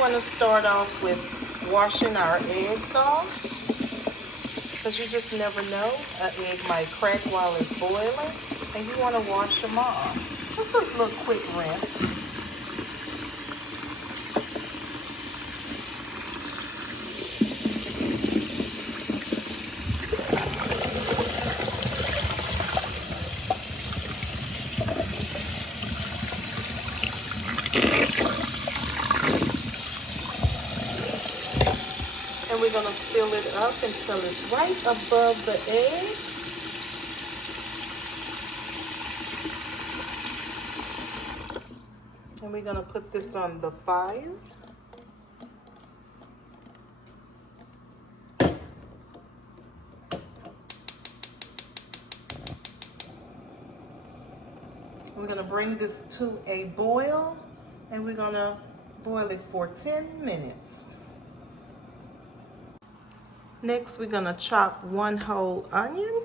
want to start off with washing our eggs off, because you just never know. An egg might crack while it's boiling, and you want to wash them off. Just a little quick rinse. And we're going to fill it up until it's right above the egg. And we're going to put this on the fire. We're going to bring this to a boil, and we're going to boil it for 10 minutes. Next, we're going to chop 1 whole onion.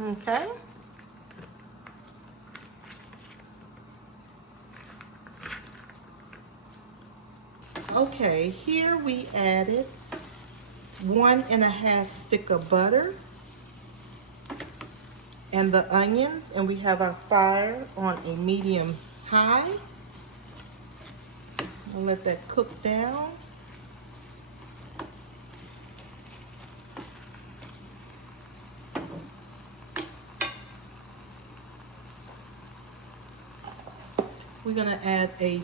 Okay. Okay, here we added 1½ stick of butter and the onions, and we have our fire on a medium high. We'll let that cook down. We're going to add a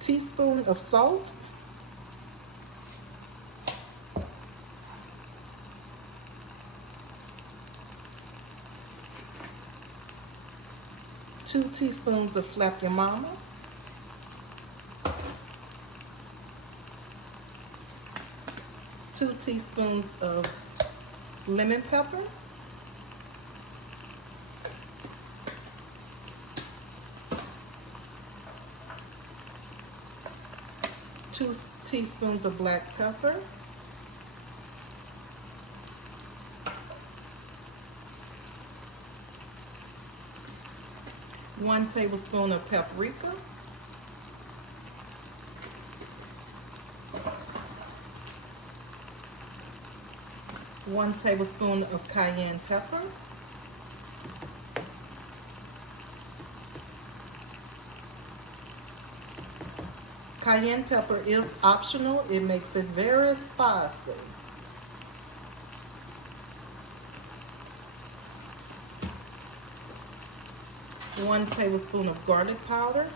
teaspoon of salt, two teaspoons of slap your mama, two teaspoons of lemon pepper, 2 teaspoons of black pepper, 1 tablespoon of paprika, 1 tablespoon of cayenne pepper, cayenne pepper is optional. It makes it very spicy. One tablespoon of garlic powder,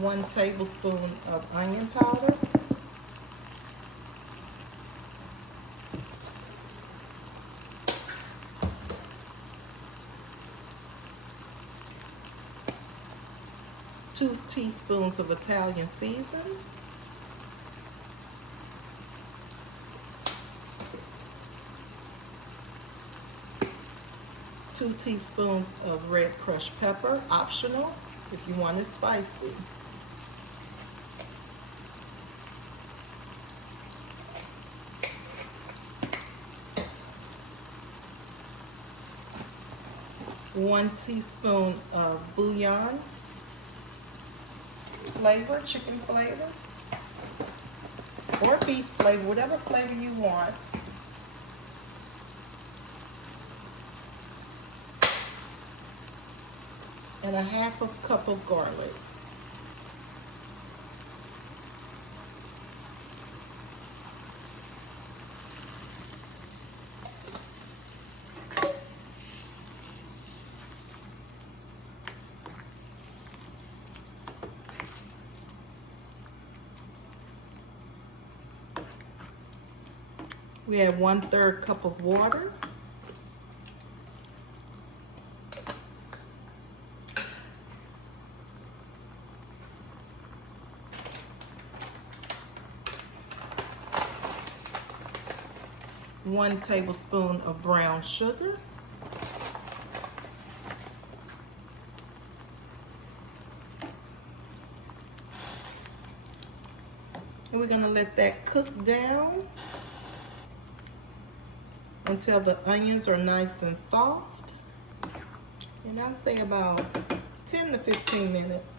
1 tablespoon of onion powder, 2 teaspoons of Italian seasoning, 2 teaspoons of red crushed pepper, optional if you want it spicy. One teaspoon of bouillon flavor, chicken flavor. or beef flavor, whatever flavor you want. And a half a cup of garlic. We add 1/3 cup of water. One tablespoon of brown sugar. And we're gonna let that cook down until the onions are nice and soft. And I'd say about 10 to 15 minutes.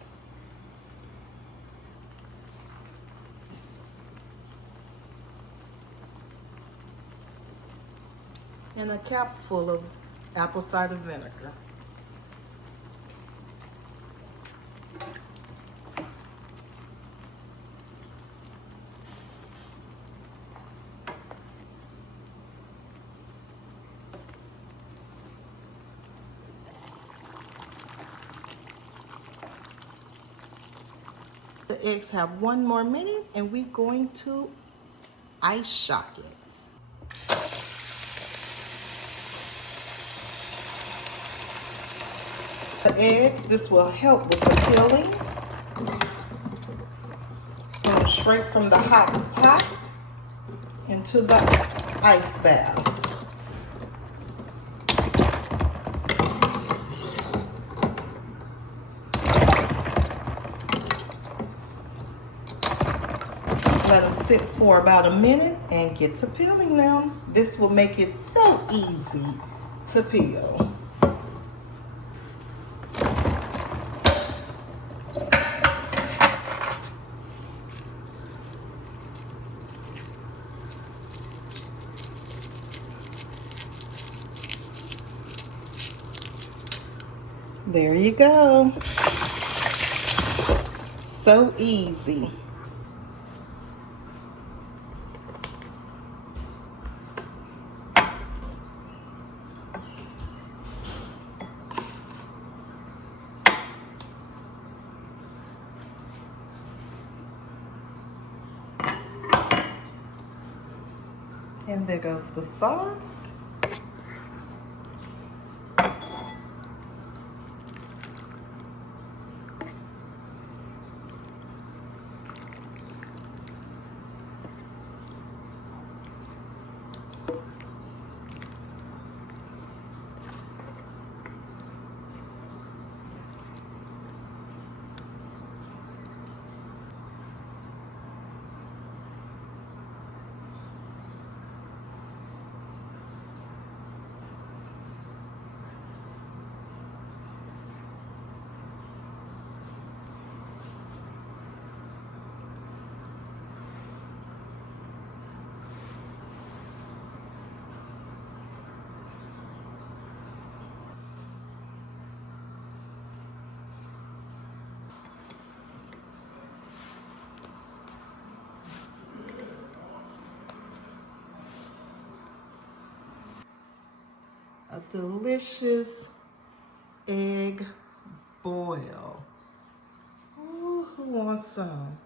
And a capful of apple cider vinegar. The eggs have 1 more minute and we're going to ice shock it. The eggs, this will help with the peeling. Come straight from the hot pot into the ice bath. Let them sit for about a minute and get to peeling them. This will make it so easy to peel. There you go. So easy. And there goes the sauce. A delicious egg boil. Ooh, who wants some?